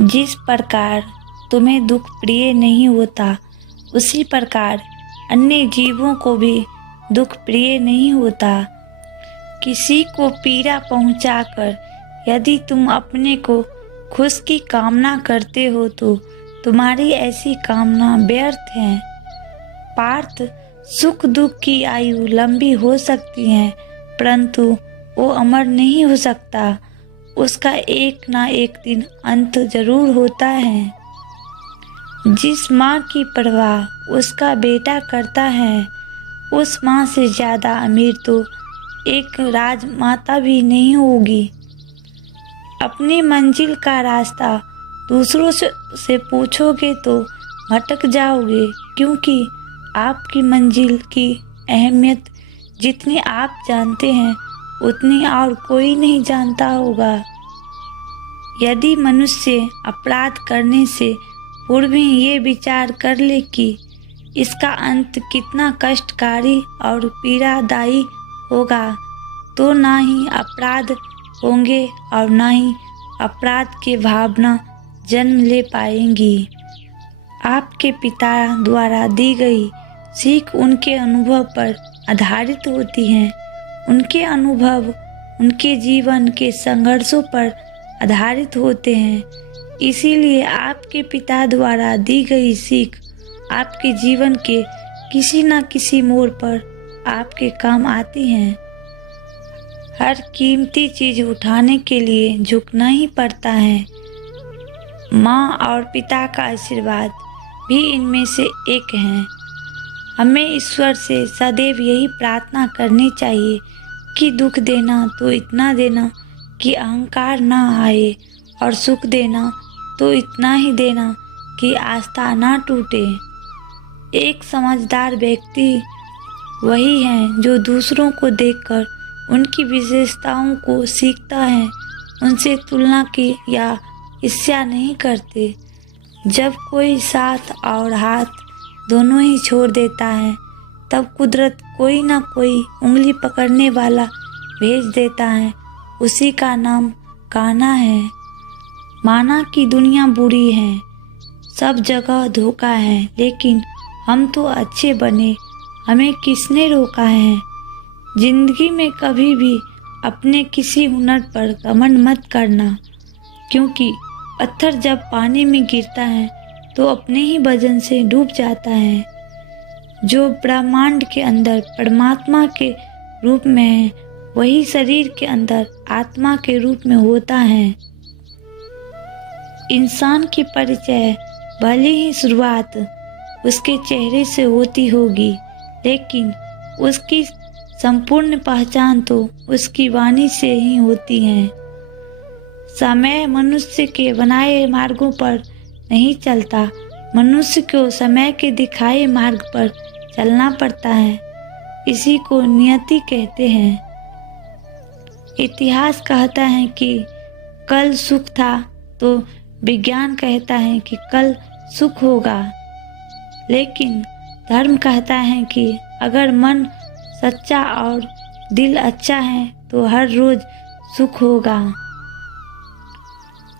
जिस प्रकार तुम्हें दुख प्रिय नहीं होता, उसी प्रकार अन्य जीवों को भी दुख प्रिय नहीं होता। किसी को पीड़ा पहुंचाकर यदि तुम अपने को खुश की कामना करते हो तो तुम्हारी ऐसी कामना व्यर्थ है। पार्थ, सुख दुख की आयु लंबी हो सकती है, परंतु वो अमर नहीं हो सकता। उसका एक ना एक दिन अंत जरूर होता है। जिस माँ की परवाह उसका बेटा करता है, उस माँ से ज़्यादा अमीर तो एक राजमाता भी नहीं होगी। अपनी मंजिल का रास्ता दूसरों से पूछोगे तो भटक जाओगे, क्योंकि आपकी मंजिल की अहमियत जितनी आप जानते हैं उतनी और कोई नहीं जानता होगा। यदि मनुष्य अपराध करने से पूर्व ही ये विचार कर ले कि इसका अंत कितना कष्टकारी और पीड़ादायी होगा, तो ना ही अपराध होंगे और ना ही अपराध की भावना जन्म ले पाएंगी। आपके पिता द्वारा दी गई सीख उनके अनुभव पर आधारित होती है। उनके अनुभव उनके जीवन के संघर्षों पर आधारित होते हैं। इसीलिए आपके पिता द्वारा दी गई सीख आपके जीवन के किसी न किसी मोड़ पर आपके काम आती हैं। हर कीमती चीज उठाने के लिए झुकना ही पड़ता है। माँ और पिता का आशीर्वाद भी इनमें से एक है। हमें ईश्वर से सदैव यही प्रार्थना करनी चाहिए कि दुख देना तो इतना देना कि अहंकार ना आए, और सुख देना तो इतना ही देना कि आस्था ना टूटे। एक समझदार व्यक्ति वही है जो दूसरों को देखकर उनकी विशेषताओं को सीखता है, उनसे तुलना की या ईर्ष्या नहीं करते। जब कोई साथ और हाथ दोनों ही छोड़ देता है, तब कुदरत कोई ना कोई उंगली पकड़ने वाला भेज देता है। उसी का नाम कान्हा है। माना कि दुनिया बुरी है, सब जगह धोखा है, लेकिन हम तो अच्छे बने, हमें किसने रोका है। जिंदगी में कभी भी अपने किसी हुनर पर घमंड मत करना, क्योंकि पत्थर जब पानी में गिरता है तो अपने ही वजन से डूब जाता है। जो ब्रह्मांड के अंदर परमात्मा के रूप में है, वही शरीर के अंदर आत्मा के रूप में होता है। इंसान की परिचय भले ही शुरुआत उसके चेहरे से होती होगी, लेकिन उसकी संपूर्ण पहचान तो उसकी वाणी से ही होती है। समय मनुष्य के बनाए मार्गों पर नहीं चलता, मनुष्य को समय के दिखाए मार्ग पर चलना पड़ता है। इसी को नियति कहते हैं। इतिहास कहता है कि कल सुख था, तो विज्ञान कहता है कि कल सुख होगा, लेकिन धर्म कहता है कि अगर मन सच्चा और दिल अच्छा है तो हर रोज सुख होगा।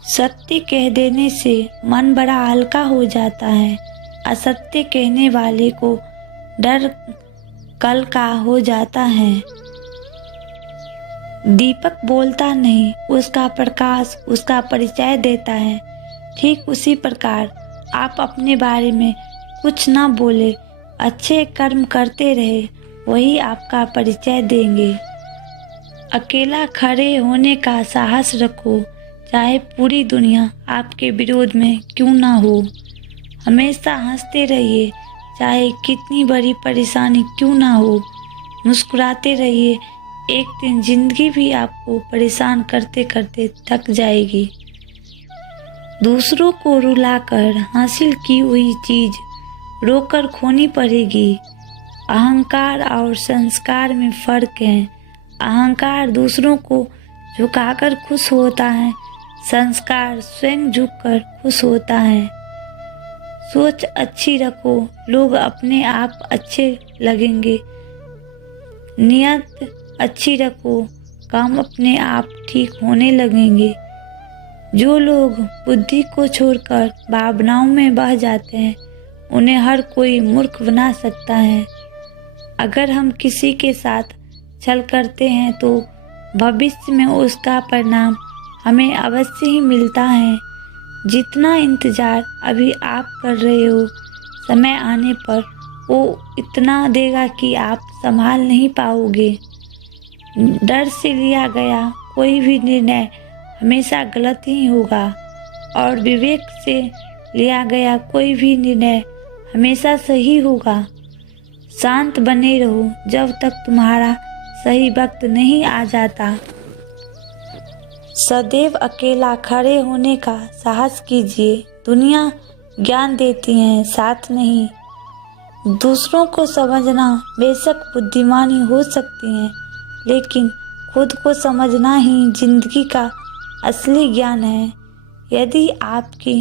सत्य कह देने से मन बड़ा हल्का हो जाता है। असत्य कहने वाले को डर कल का हो जाता है। दीपक बोलता नहीं, उसका प्रकाश उसका परिचय देता है। ठीक उसी प्रकार आप अपने बारे में कुछ ना बोले, अच्छे कर्म करते रहे, वही आपका परिचय देंगे। अकेला खड़े होने का साहस रखो, चाहे पूरी दुनिया आपके विरोध में क्यों ना हो। हमेशा हंसते रहिए, चाहे कितनी बड़ी परेशानी क्यों ना हो। मुस्कुराते रहिए, एक दिन जिंदगी भी आपको परेशान करते करते थक जाएगी। दूसरों को रुलाकर हासिल की हुई चीज रोकर खोनी पड़ेगी। अहंकार और संस्कार में फर्क है। अहंकार दूसरों को झुकाकर खुश होता है, संस्कार स्वयं झुककर खुश होता है। सोच अच्छी रखो, लोग अपने आप अच्छे लगेंगे। नियत अच्छी रखो, काम अपने आप ठीक होने लगेंगे। जो लोग बुद्धि को छोड़कर भावनाओं में बह जाते हैं उन्हें हर कोई मूर्ख बना सकता है। अगर हम किसी के साथ छल करते हैं तो भविष्य में उसका परिणाम हमें अवश्य ही मिलता है। जितना इंतजार अभी आप कर रहे हो समय आने पर वो इतना देगा कि आप संभाल नहीं पाओगे। डर से लिया गया कोई भी निर्णय हमेशा गलत ही होगा और विवेक से लिया गया कोई भी निर्णय हमेशा सही होगा। शांत बने रहो जब तक तुम्हारा सही वक्त नहीं आ जाता। सदैव अकेला खड़े होने का साहस कीजिए। दुनिया ज्ञान देती है, साथ नहीं। दूसरों को समझना बेशक बुद्धिमानी हो सकती है, लेकिन खुद को समझना ही जिंदगी का असली ज्ञान है। यदि आपकी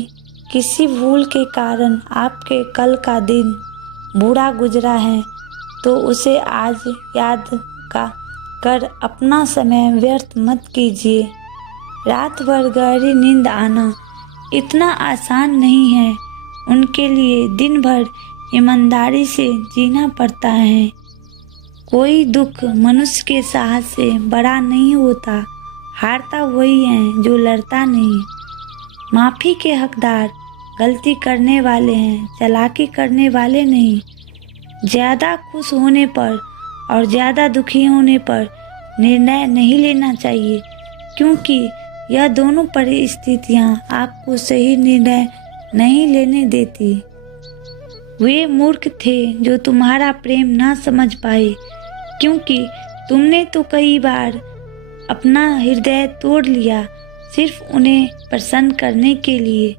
किसी भूल के कारण आपके कल का दिन बुरा गुजरा है तो उसे आज याद कर अपना समय व्यर्थ मत कीजिए। रात भर गहरी नींद आना इतना आसान नहीं है। उनके लिए दिन भर ईमानदारी से जीना पड़ता है। कोई दुख मनुष्य के साहस से बड़ा नहीं होता। हारता वही है जो लड़ता नहीं। माफ़ी के हकदार गलती करने वाले हैं, चालाकी करने वाले नहीं। ज़्यादा खुश होने पर और ज़्यादा दुखी होने पर निर्णय नहीं लेना चाहिए, क्योंकि यह दोनों परिस्थितियाँ आपको सही निर्णय नहीं लेने देती। वे मूर्ख थे जो तुम्हारा प्रेम ना समझ पाए, क्योंकि तुमने तो कई बार अपना हृदय तोड़ लिया सिर्फ उन्हें प्रसन्न करने के लिए।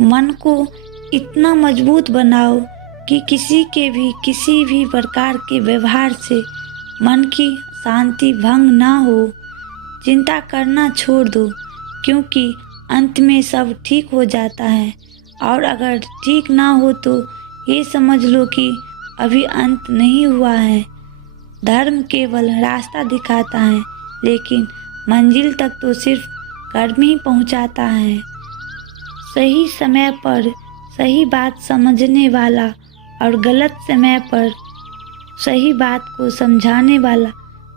मन को इतना मजबूत बनाओ कि किसी भी प्रकार के व्यवहार से मन की शांति भंग ना हो। चिंता करना छोड़ दो, क्योंकि अंत में सब ठीक हो जाता है, और अगर ठीक ना हो तो ये समझ लो कि अभी अंत नहीं हुआ है। धर्म केवल रास्ता दिखाता है, लेकिन मंजिल तक तो सिर्फ कर्म ही पहुंचाता है। सही समय पर सही बात समझने वाला और गलत समय पर सही बात को समझाने वाला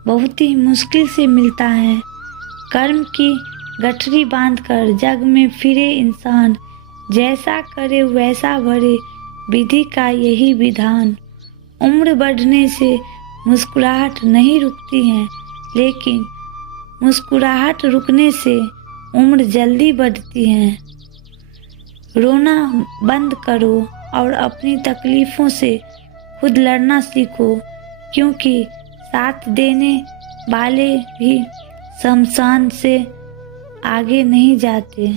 बहुत ही मुश्किल से मिलता है। कर्म की गठरी बांधकर जग में फिरे इंसान, जैसा करे वैसा भरे, विधि का यही विधान। उम्र बढ़ने से मुस्कुराहट नहीं रुकती है, लेकिन मुस्कुराहट रुकने से उम्र जल्दी बढ़ती है। रोना बंद करो और अपनी तकलीफ़ों से खुद लड़ना सीखो, क्योंकि साथ देने वाले भी शमशान से आगे नहीं जाते।